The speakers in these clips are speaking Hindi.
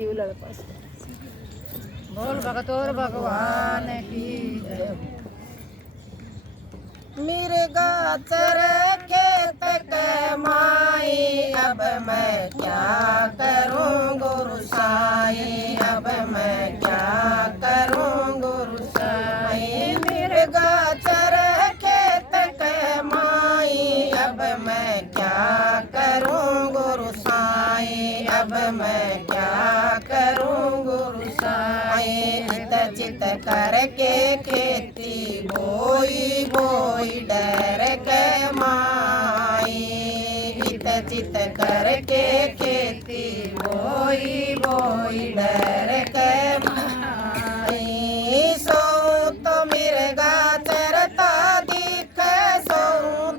शिवलाल पास बोल भगतोर भगवान की जय। मिर्गा चर खेत के माई, अब मैं क्या करूं गुरु साई, अब मैं क्या करूं गुरु साई। मिर्गा चर खेत के माई, अब मैं क्या करूं गुरु साई, अब मैं क्या करूं गुरु साई। चित चित करके खेती बोई बोई डर के माई, चित चित करके खेती बोई बोई डर के माई। सो तो मिर्गा चरता दिखे, सो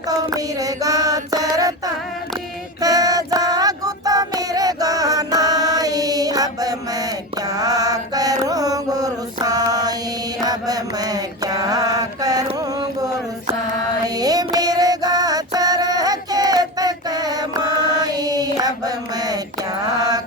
तो मिर्गा चरता दिखे, जागू तो मिर्गा नाई, अब मैं क्या करूं गुरु साई, अब मैं क्या करूं गुरु साई। मिर्गा चर खेत के माई, अब मैं क्या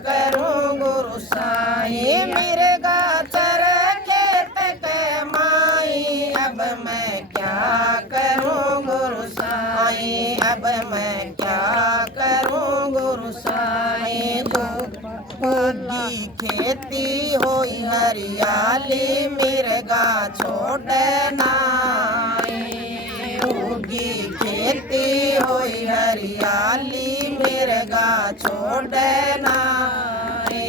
करूं गुरु साई। मिर्गा चर खेत के माई, अब मैं क्या करूं गुरु साई, अब मैं क्या करूं गुरु साई। उगी खेती होई हरियाली, मिर्गा छोड़े नाई, उगी खेती होई हरियाली, मिर्गा छोड़े नाई।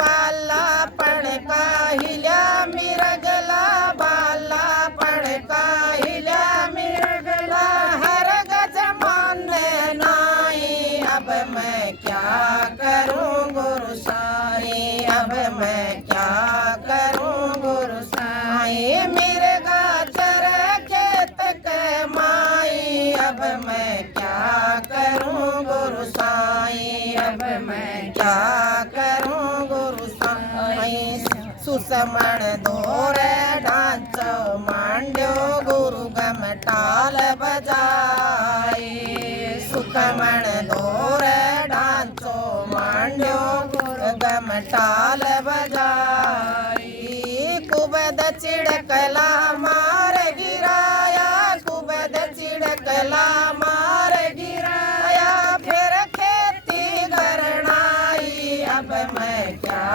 बाला पण का हिला मिर्गला, बाला पण का हिला मिर्गला, हर गज माने नाई, अब मैं क्या करूं गुरु साई, अब मैं क्या करूं गुरु साई। मिर्गा चर खेत के माई, अब मैं क्या करूं गुरु साई, अब मैं क्या करूं गुरु साई। सुसमण दोरे ढांचो मांड्यो, गुरु घमटाल बजाए, सुसमण दोरे ढांचो मांड्यो, गुरु घमटाल बजाए। कुबद चिड़कला मार गिराया, कुबद चिड़कला मार गिराया, फिर खेती करनाई, अब मैं क्या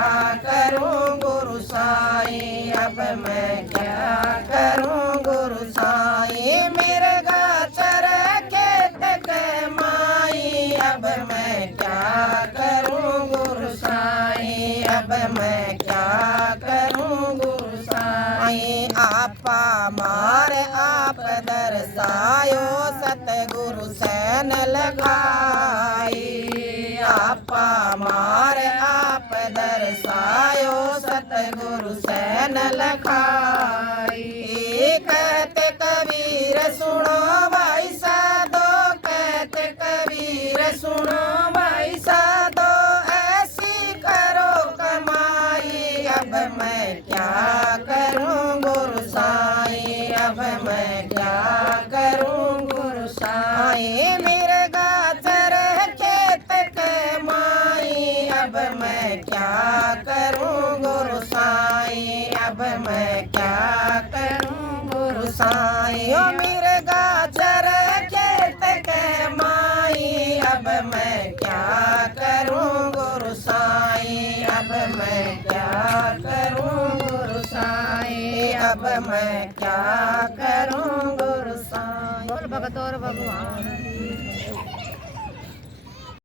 करूं गुरु साई, अब मैं क्या करूं गुरु साई। मिर्गा चर खेत के माई, अब मैं क्या करूं गुरु साई, अब मैं क्या करूं गुरु साई। आपा मार आप दरसायो, सतगुरु सैन लगाई, आपा मार आप दरसायो, सतगुरु सैन लगाई। कहते कबीर सुनो भाई साधो, कहते कबीर सुनो भाई साधो, ऐसी करो कमाई, अब मैं क्या करूं गुरु साई, अब मैं क्या करूं गुरु साई। मिर्गा चर खेत के माई, अब मैं क्या करूं गुरु साई, अब मैं क्या करूं गुरु साई। ओ मिर्गा चर खेत के माई, अब मैं क्या करूं गुरु साई, अब मैं क्या करूं गुरु साई, अब मैं क्या करूं गुरु साई। बोल भगतोर भगवान की जय।